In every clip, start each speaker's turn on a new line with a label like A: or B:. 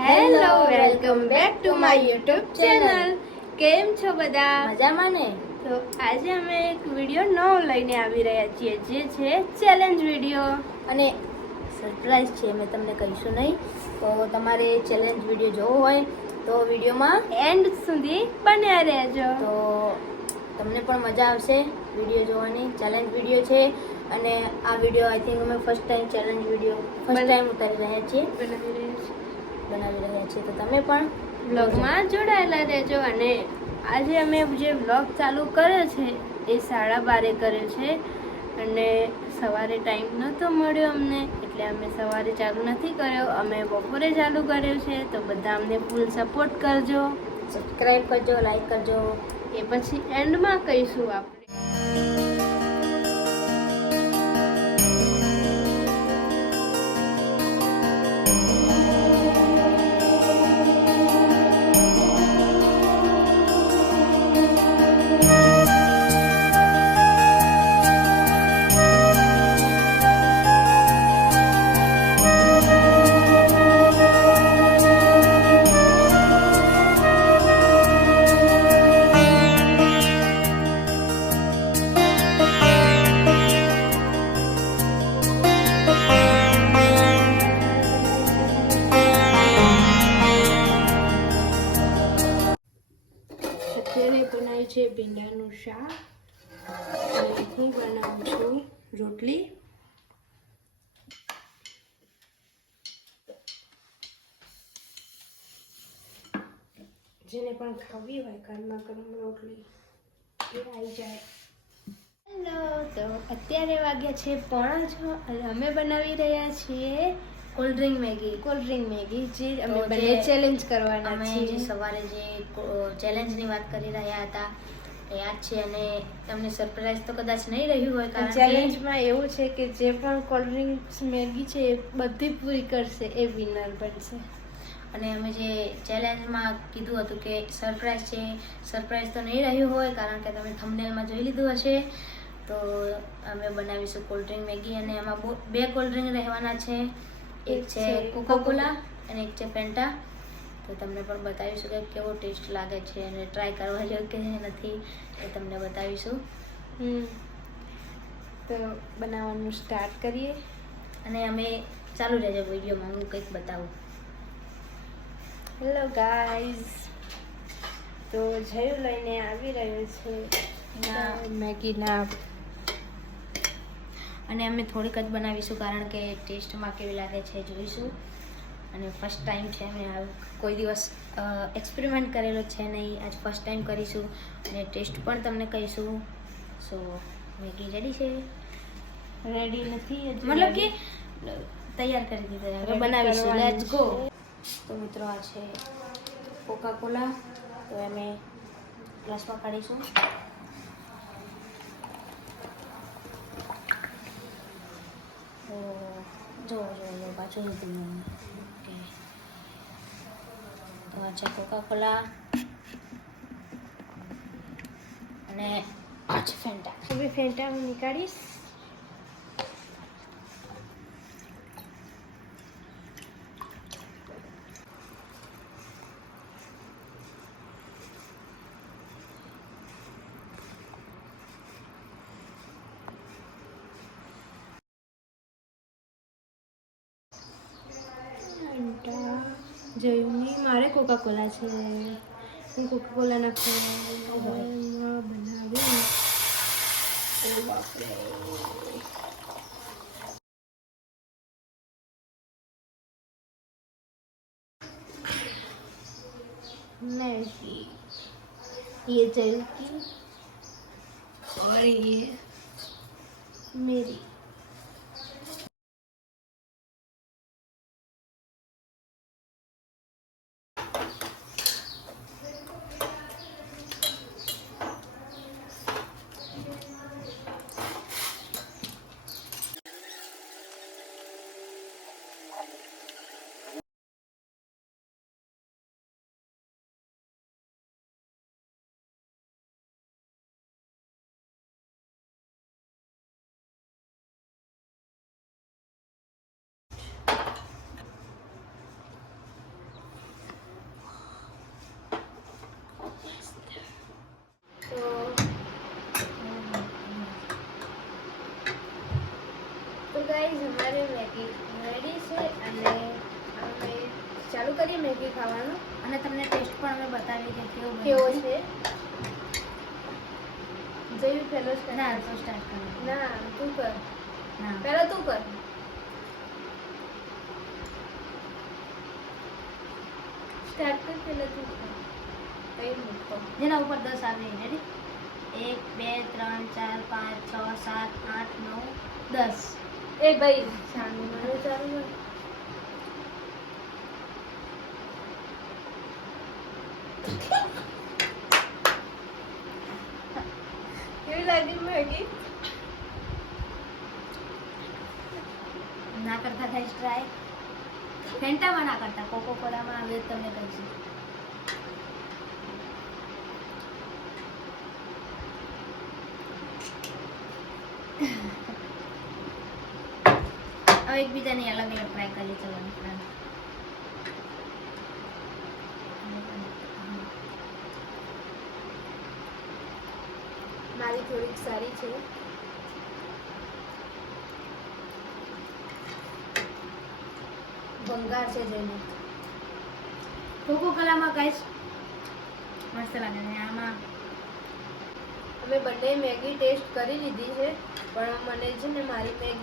A: Hello welcome back to my YouTube channel કેમ છો બધા?
B: મજામાં ને?
A: તો આજે અમે એક વીડિયો નવો લઈને આવી રહ્યા છીએ જે છે ચેલેન્જ વીડિયો
B: અને સરપ્રાઈઝ છે મેં તમને કહીશું નહીં. તો તમારે ચેલેન્જ વીડિયો જોવો હોય તો વિડીયોમાં
A: એન્ડ સુધી બન્યા રહેજો.
B: તો તમને પણ મજા આવશે વીડિયો જોવાની. ચેલેન્જ વીડિયો છે અને આ વીડિયો આઈ થિંક અમે first time challenge video first time ઉતારી રહ્યા છીએ.
A: બનાવી રહ્યા છીએ
B: બનાવી રહ્યા છીએ. તો તમે પણ
A: બ્લોગમાં જોડાયેલા રહેજો અને આજે અમે જે બ્લોગ ચાલુ કર્યો છે એ સાડા બારે કર્યો છે. અને સવારે ટાઈમ નહોતો મળ્યો અમને એટલે અમે સવારે ચાલુ નથી કર્યો. અમે બપોરે ચાલુ કર્યો છે તો બધા અમને ફૂલ સપોર્ટ કરજો.
B: સબસ્ક્રાઈબ કરજો લાઈક કરજો.
A: એ પછી એન્ડમાં કહીશું આપણે. ભીંડાનું શાક અને હું બનાવું છું રોટલી. જેને પણ ખાવી હોય ગરમા ગરમ રોટલી એ આવી જાય. હેલો તો અત્યારે વાગ્યા છે પોણા છ અને અમે બનાવી રહ્યા છીએ
B: cold drink Maggi
A: cold drink Maggi જે અમે બંને ચેલેન્જ કરવાના છીએ
B: જે સવારે જે ચેલેન્જની વાત કરી રહ્યા હતા યાદ છે અને તમને સરપ્રાઈઝ તો કદાચ નહીં રહ્યું હોય કારણ કે
A: ચેલેન્જમાં એવું છે કે જે પણ કોલ્ડ ડ્રિંક્સ મેગી છે એ બધી પૂરી કરશે એ વિનર બનશે.
B: અને અમે જે ચેલેન્જમાં કીધું હતું કે સરપ્રાઈઝ છે સરપ્રાઈઝ તો નહીં રહ્યું હોય કારણ કે તમે થંબનેલમાં જોઈ લીધું હશે તો અમે બનાવીશું કોલ્ડ ડ્રિંક મેગી અને એમાં બે કોલ્ડ ડ્રિંક રહેવાના છે. એક છે કોકોકોલા અને એક છે ફેન્ટા તો તમને પણ બતાવીશું કે કેવો ટેસ્ટ લાગે છે અને ટ્રાય કરવા કે નથી એ તમને બતાવીશું.
A: હમ. તો બનાવવાનું સ્ટાર્ટ કરીએ.
B: અને અમે ચાલુ રહેજો વિડીયોમાં હું કંઈક બતાવું.
A: હેલો ગાઈઝ તો જયું લઈને આવી રહ્યો છે
B: ના.
A: મેગીના.
B: અને અમે થોડીક જ બનાવીશું કારણ કે ટેસ્ટમાં કેવી લાગે છે જોઈશું. અને ફર્સ્ટ ટાઈમ છે અમે કોઈ દિવસ એક્સપેરિમેન્ટ કરેલો છે નહીં. આજ ફર્સ્ટ ટાઈમ કરીશું અને ટેસ્ટ પણ તમને કહીશું. સો મેગી રેડી છે?
A: રેડી નથી
B: મતલબ કે તૈયાર કરી દીધા. હવે બનાવીશું. લેટ્સ ગો તો મિત્રો આ છે કોકા કોલા તો અમે ગ્લાસમાં કાઢીશું. તો જો જો જો પાછું નથી તો આ છે કોકાકોલા અને આ છે ફેન્ટા
A: ફેંટા હું નીકાળીશ. જોયું નહીં મારે કોકા કોલા છે હું કોકા કોલા નાખવા બનાવી ઓ બાપરે मैगी ये जल की और ये मेरी કરી મેગી. રેડી છે અને અમે ચાલુ કરીએ મેગી ખાવાનું.
B: અને તમને ટેસ્ટ પણ અમે બતાવીએ કે કેવો
A: કેવો છે. જેવી પહેલો
B: ના તો સ્ટાર્ટ કર.
A: ના તું કર. પહેલા તું કર. સ્ટાર્ટ કર પહેલા તું કર.
B: જેના ઉપર દસ આવે રેડી એક બે ત્રણ ચાર પાંચ છ સાત આઠ નવ દસ.
A: એ ભાઈ શાનું મારું ચાલુ કેવી લાગી મેગી?
B: ના કરતા થાય ટ્રાય ફેન્ટામાં ના કરતા કોકો કોલામાં આવે તમને કહીશું. હવે એકબીજાની અલગ અલગ ટ્રાય કરીએ ચલો friend.
A: મારી થોડીક સારી છે ભંગાર છે જેને
B: કોકો કલામાં કહીશ મસ્ત લાગે છે આમાં
A: અમે બંને મેગી ટેસ્ટ કરી લીધી છે પણ મને છે ને મારી મેગી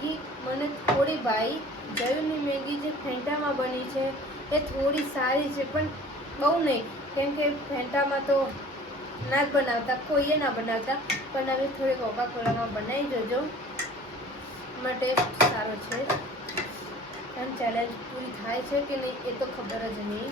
A: મને થોડી ભાઈ જયુની મેગી જે ફેંટામાં બની છે, એ થોડી સારી છે, પણ બહુ નહીં, કેમ કે ફેંટામાં તો ના જ બનાવતા, કોઈએ ના બનાવતા, પણ હવે થોડી કોકા કોલામાં બનાવી જોજો. એમાં ટેસ્ટ સારો છે. પણ ચેલેન્જ પૂરી થાય છે કે નહીં, એ તો ખબર જ નહીં.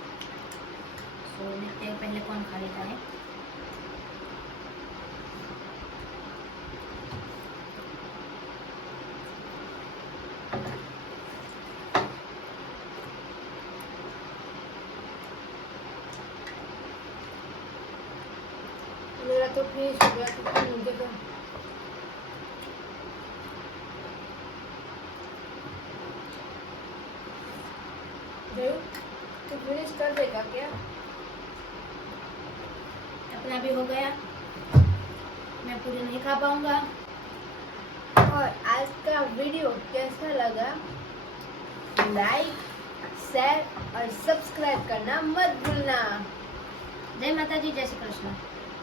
B: मैगी बढ़िया है सो देखते हैं पहले कौन खा लेता है
A: मेरा तो फिनिश हो गया तो फिर मुझे तो जयू तू फिनिश कर देगा क्या
B: अपना भी हो गया, मैं पूरी नहीं खा पाऊँगा।
A: और आज का वीडियो कैसा लगा? लाइक शेयर और सब्सक्राइब करना मत भूलना।
B: जय माता जी जय श्री कृष्ण।